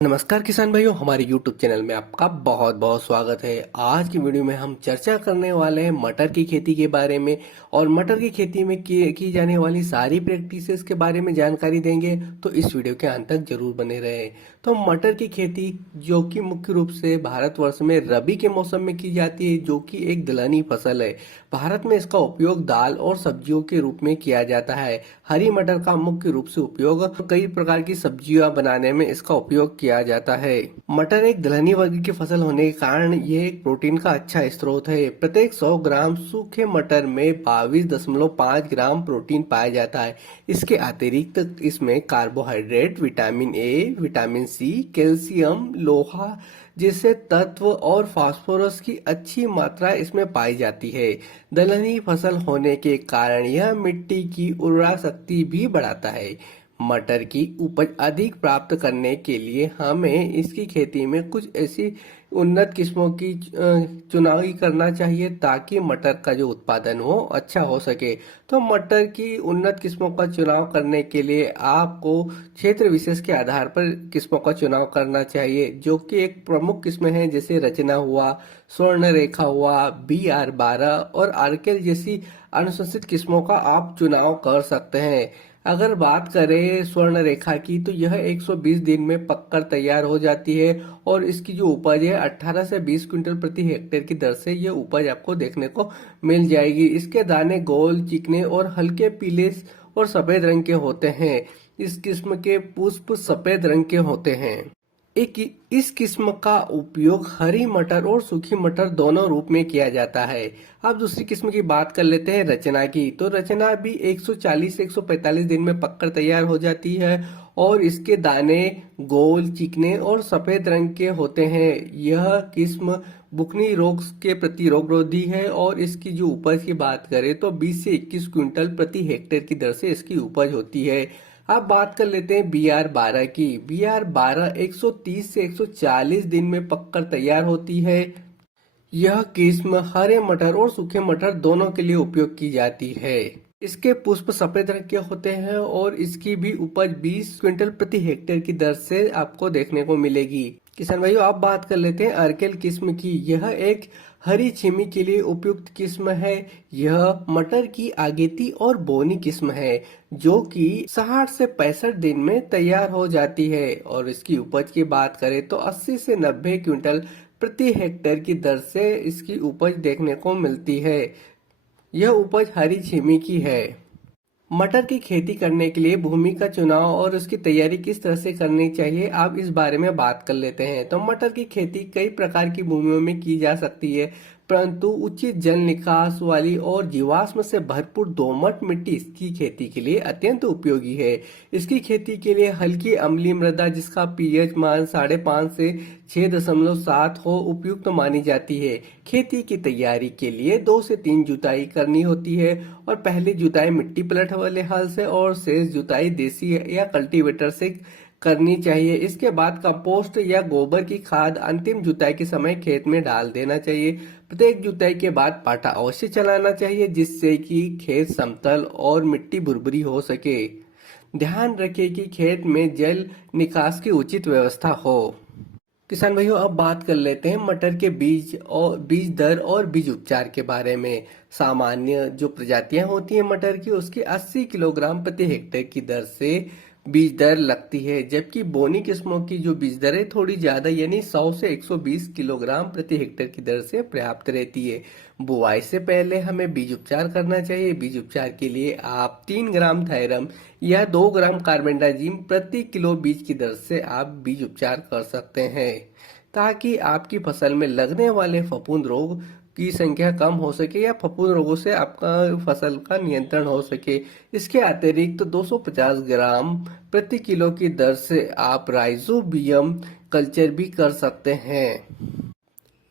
नमस्कार किसान भाइयों, हमारे YouTube चैनल में आपका बहुत बहुत स्वागत है। आज की वीडियो में हम चर्चा करने वाले हैं मटर की खेती के बारे में और मटर की खेती में की जाने वाली सारी प्रैक्टिसेस के बारे में जानकारी देंगे। तो इस वीडियो के अंत तक जरूर बने रहें। तो मटर की खेती जो कि मुख्य रूप से भारतवर्ष में रबी के मौसम में की जाती है, जो कि एक दलहनी फसल है। भारत में इसका उपयोग दाल और सब्जियों के रूप में किया जाता है। हरी मटर का मुख्य रूप से उपयोग कई प्रकार की सब्जियां बनाने में इसका उपयोग किया जाता है। मटर एक दलहनी वर्ग की फसल होने के कारण यह एक प्रोटीन का अच्छा स्रोत है। प्रत्येक 100 ग्राम सूखे मटर में 22.5 ग्राम प्रोटीन पाया जाता है। इसके अतिरिक्त इसमें carbohydrate, vitamin A, vitamin C, calcium, लोहा जैसे तत्व और फास्फोरस की अच्छी मात्रा इसमें पाई जाती है। दलहनी फसल होने के कारण यह मिट्टी की उर्वरा शक्ति भी बढ़ाता है। मटर की उपज अधिक प्राप्त करने के लिए हमें इसकी खेती में कुछ ऐसी उन्नत किस्मों की चुनाव करना चाहिए ताकि मटर का जो उत्पादन हो अच्छा हो सके। तो मटर की उन्नत किस्मों का चुनाव करने के लिए आपको क्षेत्र विशेष के आधार पर किस्मों का चुनाव करना चाहिए, जो कि एक प्रमुख किस्में हैं जैसे रचना हुआ, स्वर्ण रेखा हुआ, BR12 और आर्केल जैसी अनुशंसित किस्मों का आप चुनाव कर सकते हैं। अगर बात करें स्वर्ण रेखा की, तो यह 120 दिन में पककर तैयार हो जाती है और इसकी जो उपज है 18 से 20 क्विंटल प्रति हेक्टेयर की दर से यह उपज आपको देखने को मिल जाएगी। इसके दाने गोल, चिकने और हल्के पीले और सफेद रंग के होते हैं। इस किस्म के पुष्प सफेद रंग के होते हैं। एक इस किस्म का उपयोग हरी मटर और सूखी मटर दोनों रूप में किया जाता है। अब दूसरी किस्म की बात कर लेते हैं रचना की। तो रचना भी 140 से 145 दिन में पककर तैयार हो जाती है और इसके दाने गोल, चिकने और सफेद रंग के होते हैं। यह किस्म बुकनी रोग के प्रति रोगरोधी है और इसकी जो उपज की बात करें तो 20 से 21 क्विंटल प्रति हेक्टेयर की दर से इसकी उपज होती है। अब बात कर लेते हैं BR12 की। BR12 130 से 140 दिन में पककर तैयार होती है। यह किस्म हरे मटर और सूखे मटर दोनों के लिए उपयोग की जाती है। इसके पुष्प सफेद रंग के होते हैं और इसकी भी उपज 20 क्विंटल प्रति हेक्टेयर की दर से आपको देखने को मिलेगी। किसान भाइयों, आप बात कर लेते हैं अर्केल किस्म की। यह एक हरी छीमी के लिए उपयुक्त किस्म है। यह मटर की आगेती और बोनी किस्म है जो कि 60 से 65 दिन में तैयार हो जाती है और इसकी उपज की बात करें तो 80 से 90 क्विंटल प्रति हेक्टेयर की दर से इसकी उपज देखने को मिलती है। यह उपज हरी छीमी की है। मटर की खेती करने के लिए भूमि का चुनाव और उसकी तैयारी किस तरह से करनी चाहिए, आप इस बारे में बात कर लेते हैं। तो मटर की खेती कई प्रकार की भूमियों में की जा सकती है, परंतु उचित जल निकास वाली और जीवाश्म से भरपूर दोमट मिट्टी इसकी खेती के लिए अत्यंत उपयोगी है। इसकी खेती के लिए हल्की अम्लीय मृदा जिसका पीएच मान 5.5 से 6.7 हो उपयुक्त मानी जाती है। खेती की तैयारी के लिए 2 से 3 जुताई करनी होती है और पहली जुताई मिट्टी पलट वाले हल से और शेष जुताई देसी या कल्टीवेटर से करनी चाहिए। इसके बाद कंपोस्ट या गोबर की खाद अंतिम जुताई के समय खेत में डाल देना चाहिए। प्रत्येक जुताई के बाद पाटा अवश्य चलाना चाहिए जिससे कि खेत समतल और मिट्टी भुरभुरी हो सके। ध्यान रखें कि खेत में जल निकास की उचित व्यवस्था हो। किसान भाइयों, अब बात कर लेते हैं मटर के बीज दर और बीज उपचार के बारे में। सामान्य जो प्रजातियां होती हैं मटर की, उसकी 80 किलोग्राम प्रति हेक्टेयर की दर से बीज दर लगती है, जबकि बोनी किस्मों की जो बीज दर है थोड़ी ज्यादा यानी 100 से 120 किलोग्राम प्रति हेक्टेयर की दर से पर्याप्त रहती है। बुआई से पहले हमें बीज उपचार करना चाहिए। बीज उपचार के लिए आप 3 ग्राम थायरम या 2 ग्राम कार्बेंडाजिम प्रति किलो बीज की दर से आप बीज उपचार कर सकते हैं ताकि आपकी फसल में लगने वाले फफूंद रोग की संख्या कम हो सके या फफूंद रोगों से आपका फसल का नियंत्रण हो सके। इसके अतिरिक्त 250 ग्राम प्रति किलो की दर से आप राइजोबियम कल्चर भी कर सकते हैं।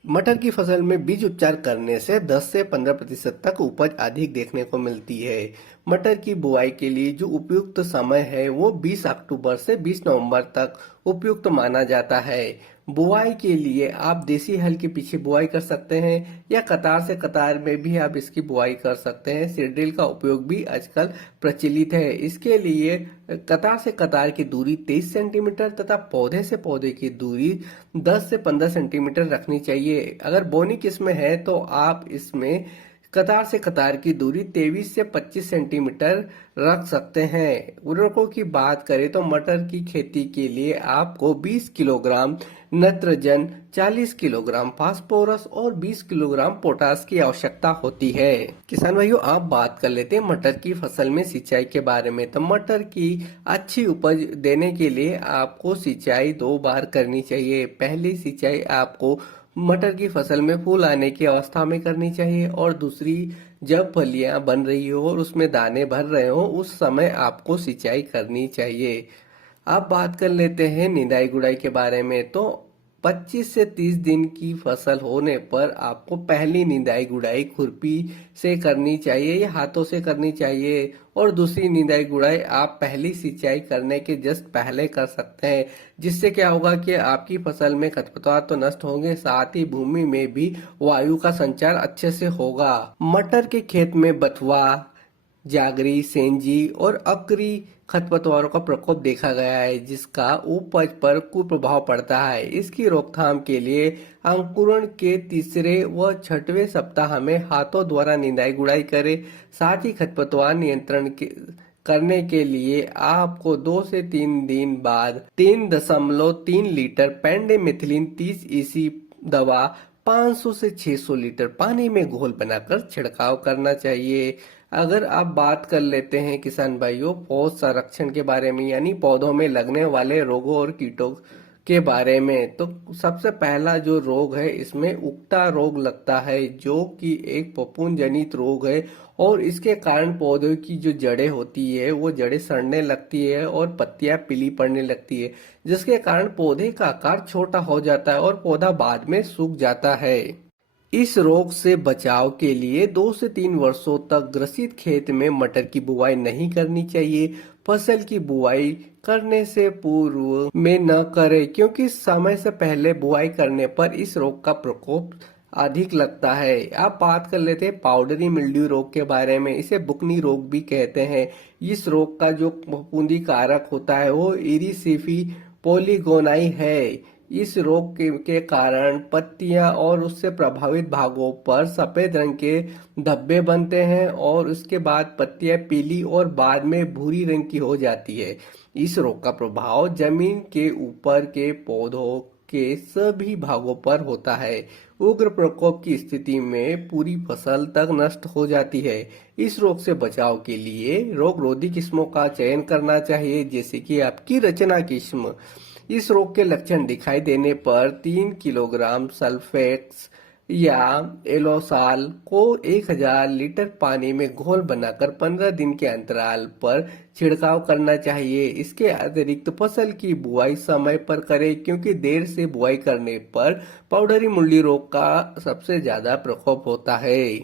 मटर की फसल में बीज उपचार करने से 10 से 15% तक उपज अधिक देखने को मिलती है। मटर की बुआई के लिए जो उपयुक्त समय है वो 20 अक्टूबर से 20 नवंबर तक उपयुक्त माना जाता है। बुआई के लिए आप देसी हल के पीछे बुआई कर सकते हैं या कतार से कतार में भी आप इसकी बुआई कर सकते हैं। सीड ड्रिल का उपयोग भी आजकल प्रचलित है। इसके लिए कतार से कतार की दूरी 23 सेंटीमीटर तथा पौधे से पौधे की दूरी 10 से 15 सेंटीमीटर रखनी चाहिए। अगर बोनी किस्म है तो आप इसमें कतार से कतार की दूरी 23 से 25 सेंटीमीटर रख सकते हैं। उर्वरकों की बात करें तो मटर की खेती के लिए आपको 20 किलोग्राम नाइट्रोजन, 40 किलोग्राम फास्फोरस और 20 किलोग्राम पोटास की आवश्यकता होती है। किसान भाइयों, आप बात कर लेते हैं मटर की फसल में सिंचाई के बारे में। तो मटर की अच्छी उपज देने के लिए आपको सिंचाई 2 बार करनी चाहिए। पहली सिंचाई आपको मटर की फसल में फूल आने की अवस्था में करनी चाहिए और दूसरी जब फलियां बन रही हो और उसमें दाने भर रहे हो उस समय आपको सिंचाई करनी चाहिए। अब बात कर लेते हैं निदाई गुड़ाई के बारे में। तो 25 से 30 दिन की फसल होने पर आपको पहली निदाई गुड़ाई खुरपी से करनी चाहिए या हाथों से करनी चाहिए और दूसरी निदाई गुड़ाई आप पहली सिंचाई करने के जस्ट पहले कर सकते हैं। जिससे क्या होगा कि आपकी फसल में खरपतवार तो नष्ट होंगे, साथ ही भूमि में भी वायु का संचार अच्छे से होगा। मटर के खेत में बथुआ, जागरी, सेंजी और अकरी खरपतवारों का प्रकोप देखा गया है, जिसका उपज पर कुप्रभाव पड़ता है। इसकी रोकथाम के लिए अंकुरण के तीसरे व छठवें सप्ताह में हाथों द्वारा निदाई गुड़ाई करें। साथ ही खरपतवार नियंत्रण करने के लिए आपको 2 से 3 दिन बाद 3.3 लीटर पेंडेमेथिलिन 30 ईसी दवा 500 से 600 लीटर पानी में घोल बनाकर छिड़काव करना चाहिए। अगर आप बात कर लेते हैं किसान भाइयों पौध संरक्षण के बारे में, यानी पौधों में लगने वाले रोगों और कीटों के बारे में, तो सबसे पहला जो रोग है इसमें उकटा रोग लगता है, जो कि एक फफूंद जनित रोग है और इसके कारण पौधों की जो जड़ें होती है वो जड़ें सड़ने लगती है और पत्तियां पीली पड़ने लगती है, जिसके कारण पौधे का आकार छोटा हो जाता है और पौधा बाद में सूख जाता है। इस रोग से बचाव के लिए 2 से 3 वर्षों तक ग्रसित खेत में मटर की बुवाई नहीं करनी चाहिए। फसल की बुवाई करने से पूर्व में न करें, क्योंकि समय से पहले बुआई करने पर इस रोग का प्रकोप अधिक लगता है। आप बात कर लेते हैं पाउडरी मिल्ड्यू रोग के बारे में। इसे बुकनी रोग भी कहते हैं। इस रोग का जो फफूंदी कारक होता है वो इरिसिफी पोलीगोनाई है। इस रोग के कारण पत्तियां और उससे प्रभावित भागों पर सफेद रंग के धब्बे बनते हैं और उसके बाद पत्तियां पीली और बाद में भूरी रंग की हो जाती है। इस रोग का प्रभाव जमीन के ऊपर के पौधों के सभी भागों पर होता है। उग्र प्रकोप की स्थिति में पूरी फसल तक नष्ट हो जाती है। इस रोग से बचाव के लिए रोग रोधी किस्मों का चयन करना चाहिए, जैसे कि आपकी रचना किस्म। इस रोग के लक्षण दिखाई देने पर 3 किलोग्राम सल्फेक्स या एलोसाल को 1000 लीटर पानी में घोल बनाकर 15 दिन के अंतराल पर छिड़काव करना चाहिए। इसके अतिरिक्त फसल की बुआई समय पर करें, क्योंकि देर से बुआई करने पर पाउडरी मुल्ली रोग का सबसे ज्यादा प्रकोप होता है।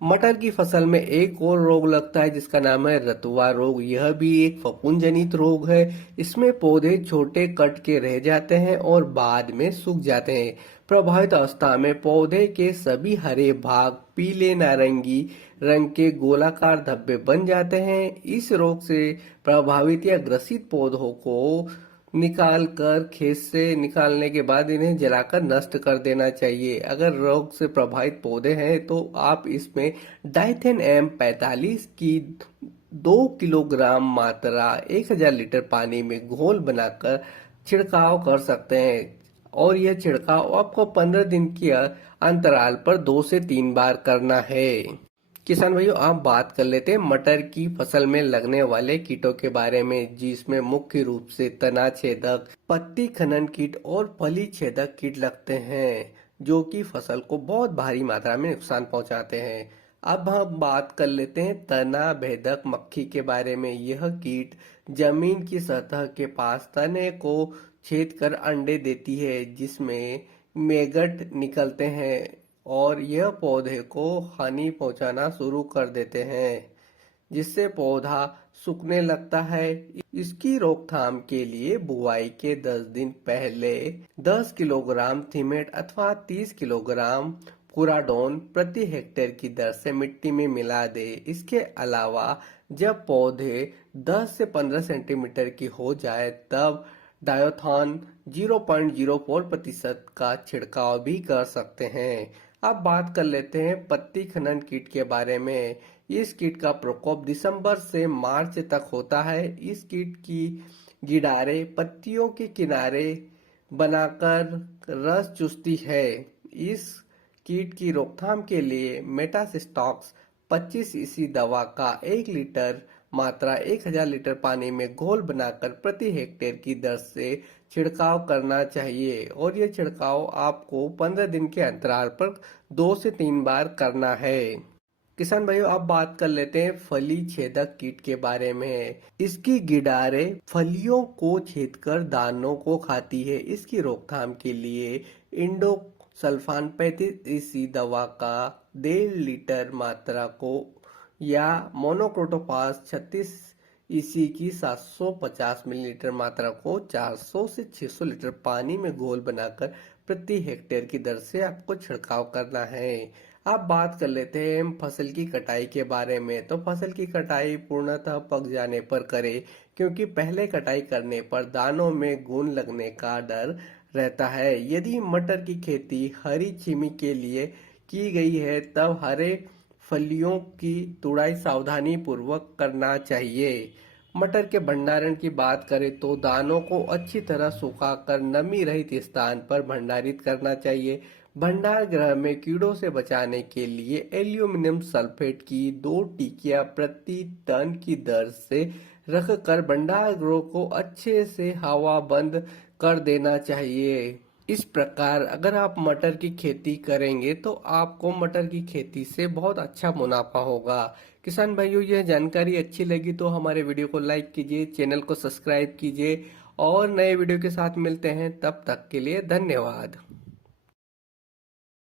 मटर की फसल में एक और रोग लगता है जिसका नाम है रतुआ रोग। यह भी एक फफूंद जनित रोग है। इसमें पौधे छोटे कट के रह जाते हैं और बाद में सूख जाते हैं। प्रभावित अवस्था में पौधे के सभी हरे भाग पीले नारंगी रंग के गोलाकार धब्बे बन जाते हैं। इस रोग से प्रभावित या ग्रसित पौधों को निकाल कर खेत से निकालने के बाद इन्हें जलाकर नष्ट कर देना चाहिए। अगर रोग से प्रभावित पौधे हैं तो आप इसमें डाइथेन M45 की 2 किलोग्राम मात्रा 1000 लीटर पानी में घोल बनाकर छिड़काव कर सकते हैं और यह छिड़काव आपको 15 दिन के अंतराल पर 2 से 3 बार करना है। किसान भाइयों, आप बात कर लेते हैं मटर की फसल में लगने वाले कीटों के बारे में, जिसमें मुख्य रूप से तना छेदक, पत्ती खनन कीट और फली छेदक कीट लगते हैं, जो कि फसल को बहुत भारी मात्रा में नुकसान पहुंचाते हैं। अब हम बात कर लेते हैं तना भेदक मक्खी के बारे में। यह कीट जमीन की सतह के पास तने को छेद कर अंडे देती है, जिसमें मेगट निकलते हैं और यह पौधे को हानि पहुंचाना शुरू कर देते हैं। जिससे पौधा सूखने लगता है। इसकी रोकथाम के लिए बुआई के 10 दिन पहले 10 किलोग्राम थिमेट अथवा 30 किलोग्राम पुराडोन प्रति हेक्टेयर की दर से मिट्टी में मिला दे। इसके अलावा जब पौधे 10 से 15 सेंटीमीटर की हो जाए तब डायोथॉन 0.04% का छिड़काव भी कर सकते हैं। अब बात कर लेते हैं पत्ती खनन कीट के बारे में। इस कीट का प्रकोप दिसंबर से मार्च तक होता है। इस कीट की गिडारे पत्तियों के किनारे बनाकर रस चूसती है। इस कीट की रोकथाम के लिए मेटासिस्टॉक्स 25 ईसी दवा का 1 लीटर मात्रा 1000 लीटर पानी में घोल बनाकर प्रति हेक्टेयर की दर से छिड़काव करना चाहिए और ये छिड़काव आपको 15 दिन के अंतराल पर 2 से 3 बार करना है। किसान भाइयों, अब बात कर लेते हैं फली छेदक कीट के बारे में। इसकी गिडारे फलियों को छेदकर दानों को खाती है। इसकी रोकथाम के लिए इंडोसल्फान 35 ईसी दवा का 1.5 लीटर मात्रा को या मोनोक्रोटोफास 36 ईसी की 750 मिलीलीटर मात्रा को 400 से 600 लीटर पानी में घोल बनाकर प्रति हेक्टेयर की दर से आपको छिड़काव करना है। अब बात कर लेते हैं फसल की कटाई के बारे में। तो फसल की कटाई पूर्णतः पक जाने पर करें, क्योंकि पहले कटाई करने पर दानों में घुन लगने का डर रहता है। यदि मटर की खेती हरी छीमी के लिए की गई है तब हरे फलियों की तुड़ाई सावधानी पूर्वक करना चाहिए। मटर के भंडारण की बात करें तो दानों को अच्छी तरह सुखाकर नमी रहित स्थान पर भंडारित करना चाहिए। भंडार गृह में कीड़ों से बचाने के लिए एल्यूमिनियम सल्फेट की 2 टिकिया प्रति टन की दर से रखकर भंडार गृह को अच्छे से हवा बंद कर देना चाहिए। इस प्रकार अगर आप मटर की खेती करेंगे तो आपको मटर की खेती से बहुत अच्छा मुनाफा होगा। किसान भाइयों, यह जानकारी अच्छी लगी तो हमारे वीडियो को लाइक कीजिए, चैनल को सब्सक्राइब कीजिए और नए वीडियो के साथ मिलते हैं। तब तक के लिए धन्यवाद।